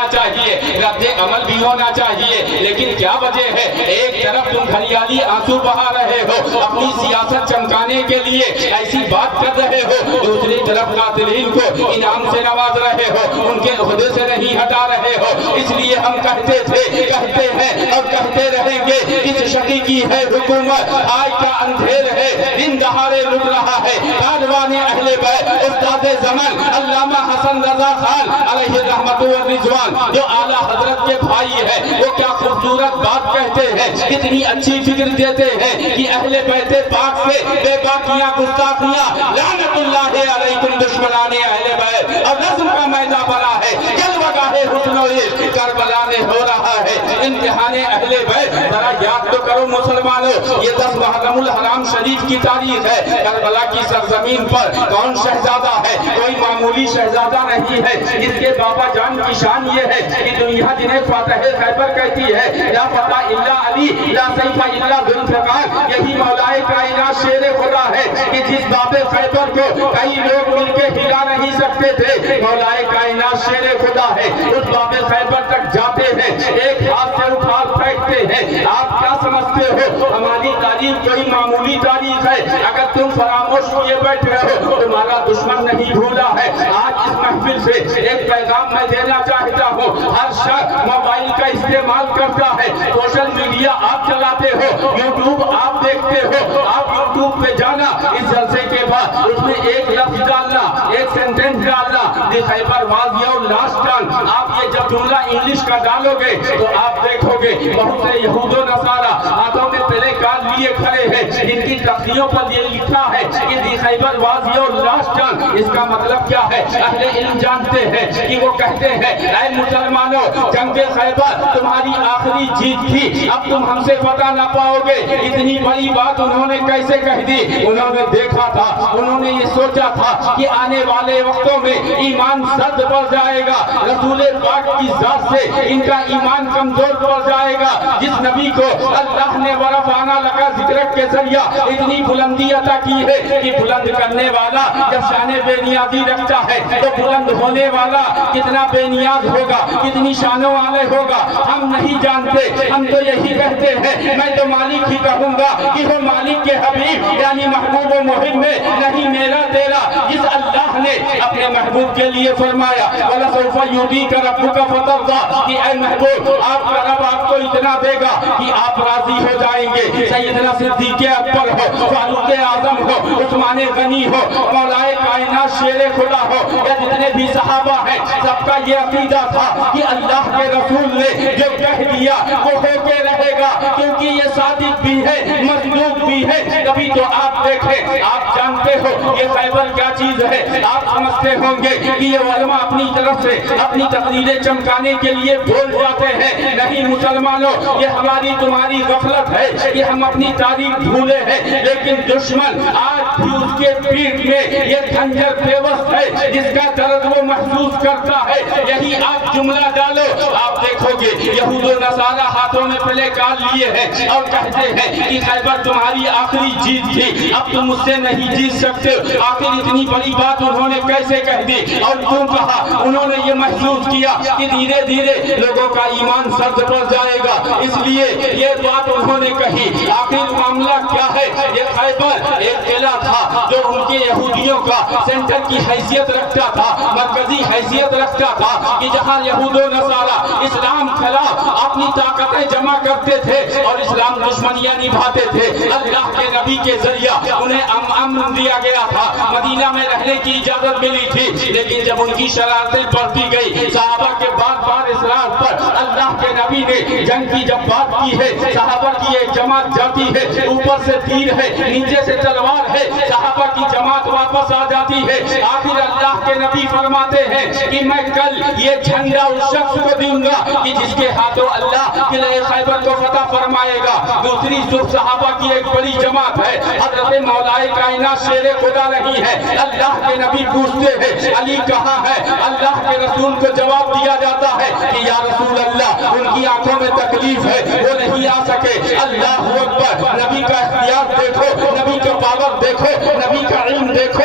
ہونا چاہیے، رد عمل بھی ہونا چاہیے، لیکن کیا وجہ ہے؟ ایک طرف تم خلیالی آنسو بہا رہے ہو، اپنی سیاست چمکانے کے لیے ایسی بات کر رہے ہو، دوسری طرف قاتلین کو انعام سے نواز رہے ہو، ان کے عہدے سے نہیں ہٹا رہے ہو۔ اس لیے ہم کہتے تھے، کہتے ہیں اور کہتے رہیں گے، اس شقی کی ہے حکومت، آج کا اندھیر ہے، دن دہاڑے لٹ رہا ہے۔ کاروان اہل بیت استاد زمن علامہ حسن رضا خان علیہ رحمت و رضوان جو اعلیٰ حضرت کے بھائی ہے، وہ کیا خوبصورت بات کہتے ہیں، کتنی اچھی فکر دیتے ہیں کہ اہل بیت پاک سے بے باکیاں گستاخیاں لعنت اللہ علیکم دشمنان اہل بیت اور رسم کا میدان بنا ہے، جلوہ گاہ حسن و عشق کربلا میں ہو رہا ہے۔ امتحان اہل بیت ذرا یاد تو کرو مسلمانوں، یہ 10 محرم الحرام شریف کی تاریخ ہے۔ کربلا کی سرزمین پر کون شہزادہ ہے؟ کوئی معمولی شہزادہ نہیں ہے۔ اس کے بابا جان کی شان یہ ہے کہ دنیا جنہیں فاتح خیبر کہتی ہے، لا فتح الا علی لا سیف الا ذوالفقار، یہی مولا کائنات شیر خدا ہے کہ جس باب خیبر کو کئی لوگ مل کے ہلا نہیں سکتے تھے، مولا کائنات شیر خدا ہے، اس باب خیبر تک جاتے ہیں، ایک ہاتھ سے اٹھا پھینکتے ہیں۔ آپ کیا سمجھتے ہو ہماری تاریخ کوئی معمولی تاریخ ہے؟ اگر تم فراموش کیے بیٹھے ہو، تمہارا دشمن نہیں بھولا ہے۔ آج اس محفل سے ایک پیغام میں دینا چاہتا ہوں، ہر شخص موبائل کا استعمال کرتا ہے، سوشل میڈیا آپ چلاتے ہو، یوٹیوب آپ دیکھتے ہو، آپ یوٹیوب پہ جانا، اس جلسے کے بعد اس میں ایک لفظ ڈالنا، ایک سینٹنس ڈالنا، دی خیبر واز یور لاسٹ ٹرن۔ آپ یہ جب جملہ انگلش کا ڈالو گے تو آپ دیکھو گے بہت سے یہود و نصارہ ہاتھوں میں پلے کارڈ لیے کھڑے ہیں، جن کی تختیوں پر یہ لکھا ہے کہ دی خیبر واز یور لاسٹ ٹرن۔ اس کا مطلب کیا ہے؟ اہل علم جانتے ہیں کہ وہ کہتے ہیں، اے مسلمانوں، جنگ خیبر تمہاری آخری جیت تھی، اب تم ہم سے فتح نہ پاؤ گے۔ اتنی بڑی بات انہوں نے کیسے کہہ دی؟ انہوں نے دیکھا تھا، انہوں نے یہ سوچا تھا کہ آنے والے وقتوں میں ایمان سرد پڑ جائے گا، رسول پاک کی ذات سے ان کا ایمان کمزور پڑ جائے گا۔ جس نبی کو اللہ نے ورفعنا لک ذکرک کے ذریعہ اتنی بلندی عطا کی ہے کہ بلند کرنے والا جب شان بے نیازی رکھتا ہے تو بلند ہونے والا کتنا بے نیاز ہوگا، کتنی شانوں والے ہوگا، ہم نہیں جانتے۔ ہم تو یہی کہتے ہیں، میں تو مالک ہی کہوں گا کہ وہ مالک کے حبیب یعنی محبوب و محب میں نہیں میرا تیرا، جس اللہ نے اپنے محبوب کے لیے فرمایا وَلَسَوْفَ يُعْطِيكَ رَبُّكَ فَتَرْضَىٰ کہ اے محبوب آپ کا رب آپ کو اتنا دے گا کہ آپ راضی ہو جائیں گے۔ سیدنا صدیق اکبر ہو، فاروق اعظم ہو، عثمان غنی ہو، مولا کائنات شیر خدا ہو، یا جتنے بھی صحابہ ہیں، سب کا یہ عقیدہ تھا کہ اللہ کے رسول نے جو کہہ دیا وہ ہو کے رہے گا، کیونکہ یہ صادق بھی ہے، مصدوق بھی ہے۔ کبھی تو آپ دیکھیں، آپ جانتے ہو یہ خیبر کیا چیز ہے، آپ سمجھتے ہوں گے کہ یہ علماء اپنی طرف سے اپنی تقریریں چمکانے کے لیے بول جاتے ہیں۔ نہیں مسلمانوں، یہ ہماری تمہاری غفلت ہے کہ ہم اپنی تاریخ بھولے ہیں، لیکن دشمن آج بھی اس کے پیٹ میں یہ خنجر پیوست ہے جس کا درد وہ محسوس کرتا ہے۔ یہی آپ جملہ ڈالو، آپ دیکھو گے یہود و نصارہ ہاتھوں میں پلے کارڈ لیے ہیں اور کہتے ہیں کہ خیبر تمہاری آخری جیت تھی، اب تم اس سے نہیں جیت سکتے۔ آخر اتنی بڑی بات انہوں نے کیسے کہہ دی اور کیوں کہا؟ انہوں نے یہ محسوس کیا کہ دھیرے دھیرے لوگوں کا ایمان سرد پڑ جائے گا، اس لیے یہ بات انہوں نے کہی۔ آخر معاملہ کیا ہے؟ یہ خیبر ایک قلعہ تھا جو ان کے یہودیوں کا سینٹر کی حیثیت رکھتا تھا، مرکزی حیثیت رکھتا تھا کہ جہاں یہود و نصارہ اسلام خلاف اپنی طاقتیں جمع کرتے تھے اور اسلام دشمنیاں نبھاتے تھے، اللہ کے نبی کے ذریعہ انہیں امن دیا گیا تھا، مدینہ میں رہنے کی اجازت ملی تھی۔ لیکن جب ان کی شرارتیں بڑھتی گئی، صحابہ کے بار بار اصرار پر اللہ کے نبی نے جنگ کی جب بات کی ہے، صحابہ کی ایک جماعت جاتی ہے، اوپر سے تیر ہے، نیچے سے تلوار ہے، صحابہ کی جماعت واپس آ جاتی ہے۔ آخر اللہ کے نبی فرماتے ہیں کہ میں کل یہ جھنڈا اس شخص کو دوں گا کہ جس کے ہاتھوں اللہ قلعہ خیبر کو فتح فرمائے گا۔ دوسری صبح صحابہ کی ایک بڑی جماعت ہے، حضرت مولا کائنات شیر خدا نہیں ہے، اللہ کے نبی پوچھتے ہیں علی کہاں ہے؟ اللہ کے رسول کو جواب دیا جاتا ہے کہ یا رسول اللہ ان کی آنکھوں میں تکلیف ہے، وہ نہیں آ سکے۔ اللہ اکبر، نبی کا اختیار دیکھو، نبی کا پاور دیکھو، نبی کا علم دیکھو،